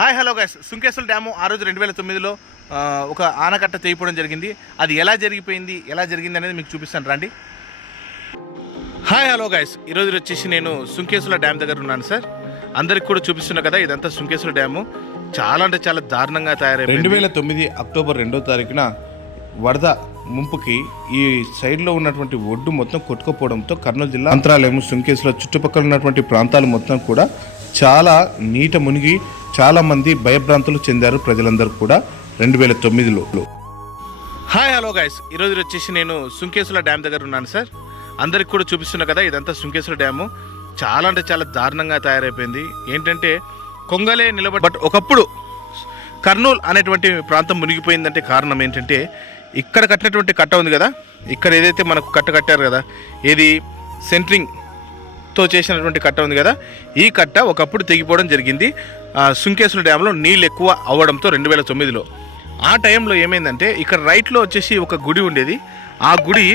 Hi hello guys Sunkeshwara dam ఆ రోజు రెండు వేల తొమ్మిదిలో ఒక ఆనకట్ట చేయిపోవడం జరిగింది. అది ఎలా జరిగిపోయింది ఎలా జరిగింది అనేది మీకు చూపిస్తాను. రండి. హాయ్ హలో గైస్ ఈరోజు వచ్చేసి నేను సుంకేశ్వర డ్యామ్ దగ్గర ఉన్నాను సార్. అందరికి కూడా చూపిస్తున్నా కదా ఇదంతా సుంకేశ్వర డ్యాము. చాలా అంటే చాలా దారుణంగా రెండు వేల తొమ్మిది అక్టోబర్ రెండో తారీఖున వరద ముంపుకి ఈ సైడ్లో ఉన్నటువంటి ఒడ్డు మొత్తం కొట్టుకుపోవడంతో కర్నూలు జిల్లా అంతరాలయం సుంకేశ్వర చుట్టుపక్కల ఉన్నటువంటి ప్రాంతాలు మొత్తం కూడా చాలా నీట మునిగి చాలా మంది భయభ్రాంతులు చెందారు ప్రజలందరూ కూడా రెండు వేల తొమ్మిదిలో. హాయ్ హలో గైస్ ఈరోజు వచ్చేసి నేను సుంకేశ్వర డ్యామ్ దగ్గర ఉన్నాను సార్. అందరికి కూడా చూపిస్తున్నా కదా ఇదంతా సుంకేశ్వర డ్యాము. చాలా అంటే చాలా దారుణంగా తయారైపోయింది. ఏంటంటే కొంగలే నిలబడి బట్ ఒకప్పుడు కర్నూలు అనేటువంటి ప్రాంతం మునిగిపోయిందంటే కారణం ఏంటంటే ఇక్కడ కట్టినటువంటి కట్ట ఉంది కదా. ఇక్కడ ఏదైతే మనకు కట్ట కట్టారు కదా ఏది సెంట్రింగ్తో చేసినటువంటి కట్ట ఉంది కదా ఈ కట్ట ఒకప్పుడు తెగిపోవడం జరిగింది. సుంకేశ్వర డ్యాంలో నీళ్ళు ఎక్కువ అవ్వడంతో రెండు వేల తొమ్మిదిలో. ఆ టైంలో ఏమైందంటే ఇక్కడ రైట్లో వచ్చేసి ఒక గుడి ఉండేది. ఆ గుడి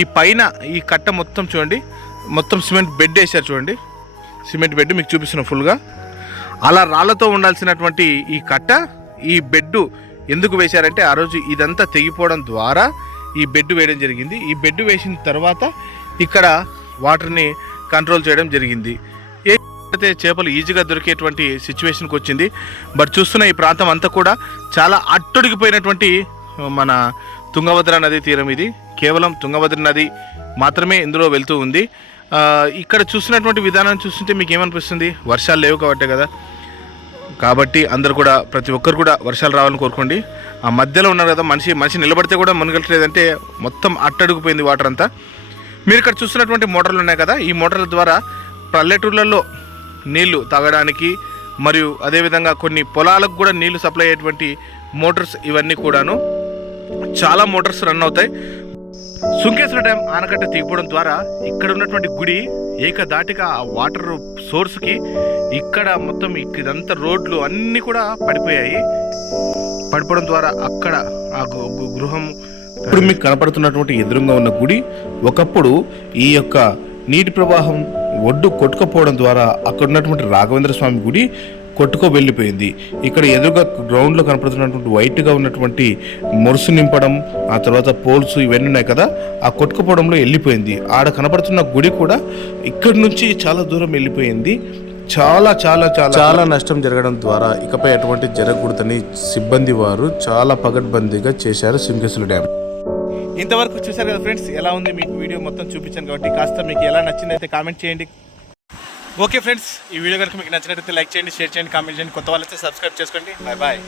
ఈ పైన ఈ కట్ట మొత్తం చూడండి మొత్తం సిమెంట్ బెడ్ వేశారు చూడండి. సిమెంట్ బెడ్ మీకు చూపిస్తున్న ఫుల్గా. అలా రాళ్ళతో ఉండాల్సినటువంటి ఈ కట్ట ఈ బెడ్ ఎందుకు వేశారంటే ఆ రోజు ఇదంతా తెగిపోవడం ద్వారా ఈ బెడ్ వేయడం జరిగింది. ఈ బెడ్ వేసిన తర్వాత ఇక్కడ వాటర్ని కంట్రోల్ చేయడం జరిగింది. అయితే చేపలు ఈజీగా దొరికేటువంటి సిచ్యువేషన్కి వచ్చింది. బట్ చూస్తున్న ఈ ప్రాంతం అంతా కూడా చాలా అట్టుడిగిపోయినటువంటి మన తుంగభద్ర నది తీరం ఇది. కేవలం తుంగభద్ర నది మాత్రమే ఇందులో వెళ్తూ ఉంది. ఇక్కడ చూస్తున్నటువంటి విధానం చూస్తుంటే మీకు ఏమనిపిస్తుంది వర్షాలు లేవు కాబట్టే కదా. కాబట్టి అందరు కూడా ప్రతి ఒక్కరు కూడా వర్షాలు రావాలని కోరుకోండి. ఆ మధ్యలో ఉన్నారు కదా మనిషి మనిషి నిలబడితే కూడా మునగలట్లేదంటే మొత్తం అట్టడుగుపోయింది వాటర్ అంతా. మీరు ఇక్కడ చూస్తున్నటువంటి మోటార్లు ఉన్నాయి కదా ఈ మోటార్ల ద్వారా పల్లెటూర్లలో నీళ్ళు తాగడానికి మరియు అదేవిధంగా కొన్ని పొలాలకు కూడా నీళ్ళు సప్లై అయ్యేటువంటి మోటార్స్ ఇవన్నీ కూడాను. చాలా మోటార్స్ రన్ అవుతాయి. సుంకేశ్వర డ్యామ్ ఆనకట్ట దిగిపోవడం ద్వారా ఇక్కడ ఉన్నటువంటి గుడి ఏకదాటిగా ఆ వాటర్ సోర్స్కి ఇక్కడ మొత్తం ఇక్- ఇదంతా రోడ్లు అన్నీ కూడా పడిపోయాయి. పడిపోవడం ద్వారా అక్కడ ఆ గు- గృహం ఇప్పుడు మీకు కనపడుతున్నటువంటి ఎదురుగా ఉన్న గుడి ఒకప్పుడు ఈ యొక్క నీటి ప్రవాహం ఒడ్డు కొట్టుకుపోవడం ద్వారా అక్కడ ఉన్నటువంటి రాఘవేంద్ర స్వామి గుడి కొట్టుకో వెళ్ళిపోయింది ఇక్కడ ఎదురుగా గ్రౌండ్లో కనపడుతున్నటువంటి వైట్గా ఉన్నటువంటి మొరుసు నింపడం ఆ తర్వాత పోల్స్ ఇవన్నీ ఉన్నాయి కదా ఆ కొట్టుకుపోవడంలో వెళ్ళిపోయింది. ఆడ కనపడుతున్న గుడి కూడా ఇక్కడి నుంచి చాలా దూరం వెళ్ళిపోయింది. చాలా చాలా చాలా చాలా నష్టం జరగడం ద్వారా ఇకపై అటువంటి జరగకూడదని సిబ్బంది వారు చాలా పగడ్బందీగా చేశారు సింగేశ్వర డ్యామ్. ఇంతవరకు చూశారు కదా ఫ్రెండ్స్ ఎలా ఉంది మీకు వీడియో మొత్తం చూపించాను కాబట్టి కాస్త మీకు ఎలా నచ్చింది అయితే కామెంట్ చేయండి. ఓకే ఫ్రెండ్స్ ఈ వీడియో కనుక మీకు నచ్చినట్లయితే లైక్ చేయండి షేర్ చేయండి కామెంట్ చేయండి. కొత్త వాళ్ళైతే సబ్స్క్రైబ్ చేసుకోండి. Bye bye.